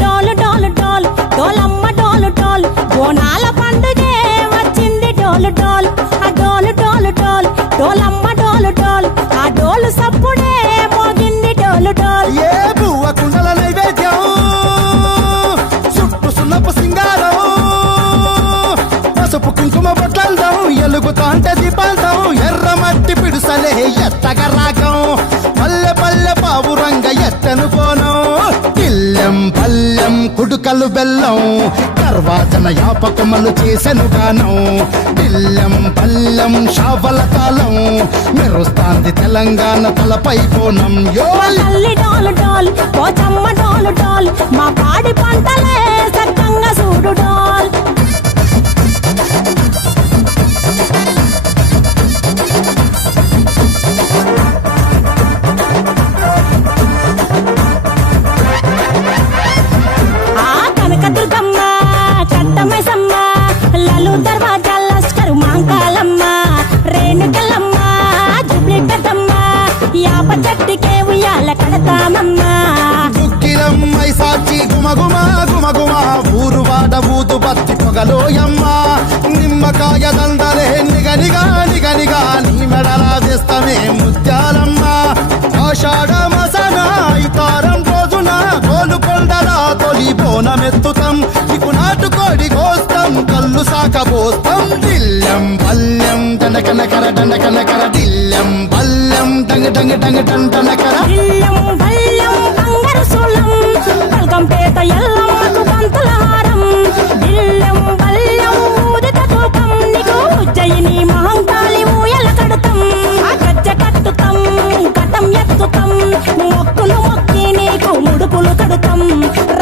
డోలు డోలు డోలు డోలమ్మ డోలు డోలు బోనాల పండుగే వచ్చింది డోలు డోలు ఆ డోలు డోలు డోలు డోలమ్మ డోలు డోలు ఆ డోలు సప్పుడే మోగింది డోలు డోలు ఏ బువ్వ కుండల నైవేద్యం చుట్టు సున్నపు సింగారం పసుపు కుంకుమ బొట్లందం ఎలుగుతాంటే దీపాంతం ఎర్ర మట్టి పిడుసలే ఎత్తగ రాగం పల్లె పల్లె పావురంగ ఎత్తను పోనం ఇల్లెం పల్లెం కుడుకలు బెల్లం తర్వాతన యాపకమలు చేసెను గానం ఇల్లెం పల్లెం షావల కాలం మెరుస్తాంది తెలంగాణ తలపై కోణం యో మా తల్లి డోలు డోలు పోచమ్మ డోలు డోలు మా పాడి పంటలే సక్కంగా చూడు డోల్ ఆ కనకదుర్గమ్మ కట్టమైసమ్మ లలు దర్వాజా లస్కరు మాంకాలమ్మ రేణుకలమ్మ జుబ్లి పెద్దమ్మ యాప చెట్టుకే ఉయ్యాల కడతామమ్మ దుక్కిలమ్మై సాచి గుమగుమ గుమగుమ ఊరు వాడ ఊదు బత్తి పొగలోయమ్మ నిమ్మకాయ దండలే నిగనిగా నిగనిగా నీ మెడలా వేస్తమే ముత్యాలమ్మ ఆషాఢ మసన ఇతారం రోజున గోలుకొండల తొలి బోనమెత్తుతాం నీకు నాటుకోడి కోస్తాం కళ్ళు సాకబోస్తాం దిల్లెం పల్లెం దండకనకర దండకనకర దిల్లెం పల్లెం డంగ డంగ డంగ డండనకర ఇల్లం బల్లం బంగారు సోళం పల్కంపేట ఎల్లమ్మకు పంతుల హారం ఇల్లం బల్లం ఊదిత తూకం నీకు ఉజ్జయిని మహంకాళి ఊయల కడుతాం ఆ గజ్జ కట్టుతాం కటం ఎత్తుతాం